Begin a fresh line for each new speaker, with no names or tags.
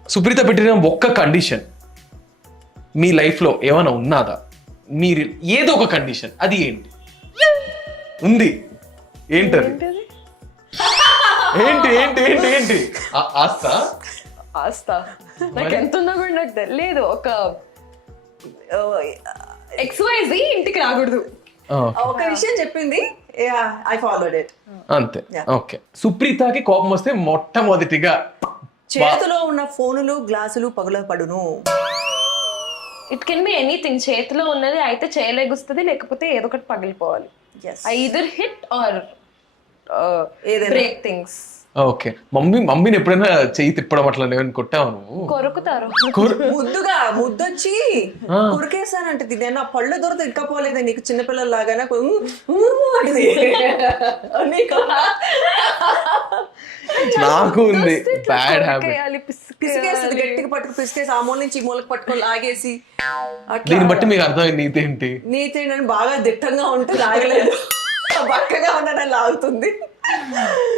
సుప్రీత పెట్టిన ఒక్క కండిషన్ మీ లైఫ్లో ఏమైనా ఉన్నదా? మీరు ఏదో ఒక కండిషన్, అది ఏంటి? ఉంది, ఏంటది? ఏంటి ఏంటి ఏంటి ఏంటి? ఆస్తా
నాకు ఎంత ఉందో కూడా నాకు తెలియదు. ఒక XYZ ఇంటికి రాకూడదు.
ఒక విషయం చెప్పింది, ఐ ఫాలోడ్ ఇట్.
అంతే. ఓకే. సుప్రీతకి కోపం వస్తే మొట్టమొదటిగా
చేతిలో ఉన్న ఫోనులు గ్లాసులు పగులపడును.
It can be anything. చేతిలో ఉన్నది అయితే చేయలేగుస్తుంది, లేకపోతే ఏదో ఒకటి పగిలిపోవాలి. Either hit or break things.
Okay. మమ్మీని ఎప్పుడైనా చెయ్యి తిప్పడం అట్లా ఏమైనా కొట్టావు నువ్వు?
కొరుకుతారు.
ముద్దుగా ముద్దొచ్చి కొరికేసానంటే నేను పళ్ళు దొరత ఇక్కపోలేదు నీకు చిన్నపిల్లల లాగానే
నాకు ఉంది బ్యాడ్ హ్యాబిట్.
పిసికేస్తుంది, గట్టిగా పట్టుకు పిసికేసి ఆ మూల నుంచి ఈ మూలకు పట్టుకొని లాగేసి.
దీన్ని బట్టి మీకు అర్థమైంది నీతి ఏంటి?
నీతి బాగా దిట్టంగా ఉంటే లాగలేదు, బక్కగా ఉన్నానని లాగుతుంది.